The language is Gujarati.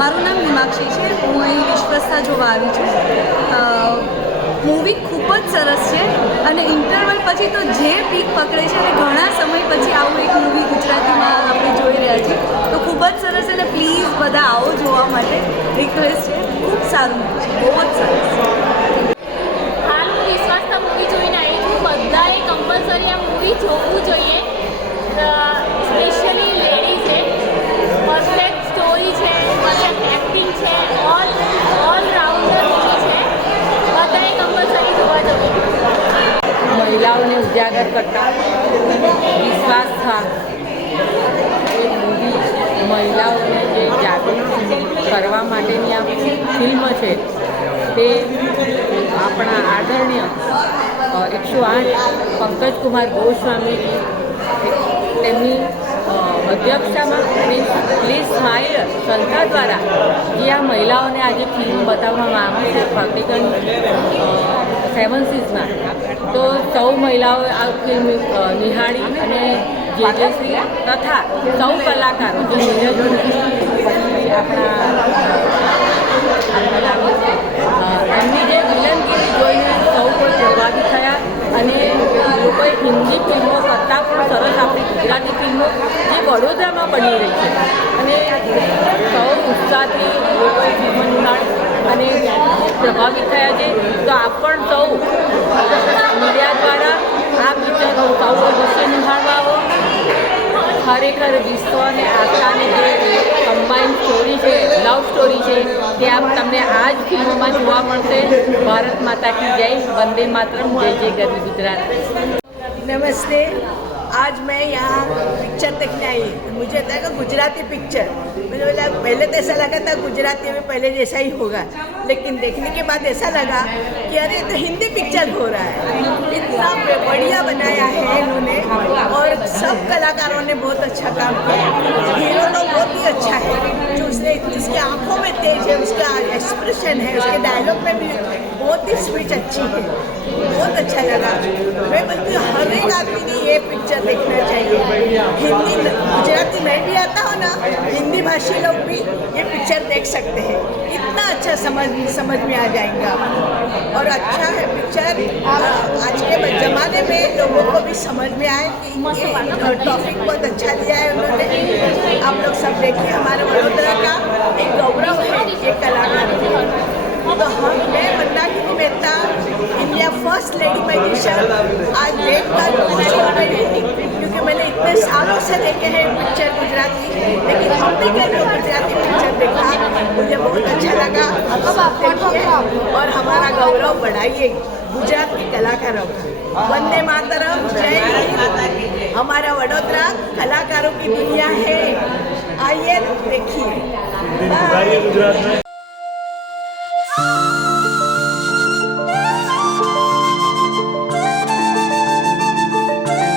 મારું નામ હિમાક્ષી છે, હું અહીં વિશ્વસ્થા જોવા આવી છું. મૂવી ખૂબ જ સરસ છે અને ઇન્ટરવલ પછી તો જે પીક પકડે છે અને ઘણા સમય પછી આવું એક મૂવી ગુજરાતીમાં આપણે જોઈ રહ્યા છીએ, તો ખૂબ જ સરસ. અને પ્લીઝ બધા આવો જોવા માટે રિક્વેસ્ટ છે. ખૂબ સારું છે, બહુ જ સરસ. હાલ હું વિશ્વાસતા મૂવી જોઈને આવી છું. બધાએ કમ્પલસરી આ મૂવી જોવું જોઈએ. સ્પેશિયલી લેડીઝે પરફેક્ટ સ્ટોરી છે, પરફેક્ટ એક્ટિંગ છે, ઓલરાઉન્ડર મૂવી છે. બધાએ કમ્પલસરી જોવા જોઈએ. મહિલાઓને ઉજાગર કરતા વિશ્વાસતા એ મૂવી મહિલાઓને જે જાગૃત કરવા માટેની આ ફિલ્મ છે તે આપણા આદરણીય 108 પંકજકુમાર ગોસ્વામીજી તેમની અધ્યક્ષતામાં અને પ્લીઝ સ્માઇલ સંસ્થા દ્વારા જે આ મહિલાઓને આજે ફિલ્મ બતાવવામાં આવે છે પ્રતિકન 7 સીઝમાં, તો સૌ મહિલાઓએ આ ફિલ્મ નિહાળી અને જેજેશ્રી તથા સૌ કલાકારો જે એમની જે વિલનગીરી જોઈને સૌ કોઈ પ્રભાવિત થયા અને લોકોએ હિન્દી ફિલ્મો કરતાં પણ સરસ આપણી ગુજરાતી ફિલ્મો જે વડોદરામાં બની રહી છે અને સૌ ઉત્સાહથી લોકોએ ફિલ્મો નિહાળી અને પ્રભાવિત થયા છે. તો આપ પણ સૌ મીડિયા દ્વારા આ પિક્ચર સૌ અવશ્ય નિહાળવા આવો. ખરેખર વિશ્વ અને આશાની જે કમ્બાઇન્ડ સ્ટોરી છે, લવ સ્ટોરી છે, તે આપ તમને આ જ ફિલ્મોમાં જોવા મળશે. ભારત माता की जय, वंदे मातरम, जय जय गरवी गुजरात. नमस्ते. आज मैं यहाँ पिक्चर देखने आई. मुझे था कि गुजराती पिक्चर, मुझे बोला पहले तो ऐसा लगा था गुजराती में पहले जैसा ही होगा, लेकिन देखने के बाद ऐसा लगा कि अरे तो हिंदी पिक्चर हो रहा है. इतना बढ़िया बनाया है इन्होंने और सब कलाकारों ने बहुत अच्छा काम किया. हीरो तो बहुत ही अच्छा है, जो उसने जिसकी आंखों में तेज है, उसका एक्सप्रेशन है, उसके डायलॉग में भी बहुत ही स्पीच अच्छी है. बहुत अच्छा लगा. मैं बोलती हूँ हर एक आदमी ने ये पिक्चर देखना चाहिए. हिंदी गुजराती नहीं भी आता हो ना, हिंदी भाषी लोग भी ये पिक्चर देख सकते हैं. इतना अच्छा समझ में आ जाएगा और अच्छा है पिक्चर. आज के ज़माने में लोगों को भी समझ में आए कि ये टॉपिक बहुत अच्छा लिया है उन्होंने. आप लोग सब देखिए, हमारे वडोदरा का एक गौरव है ये कलाकार. तो हम मैं Mandakini Mehta, India first lady magician, आज देखकर खुश हो गई क्योंकि मैंने इतने सालों से देखे हैं पिक्चर गुजराती, लेकिन हम भी कई लोग गुजराती पिक्चर देखा, मुझे बहुत अच्छा लगा. अब आप देखिए और हमारा गौरव बढ़ाइए गुजरात के कलाकारों का. वंदे मातरम, जय हिंद. हमारा वडोदरा कलाकारों की दुनिया है. आइए देखिए. बाय.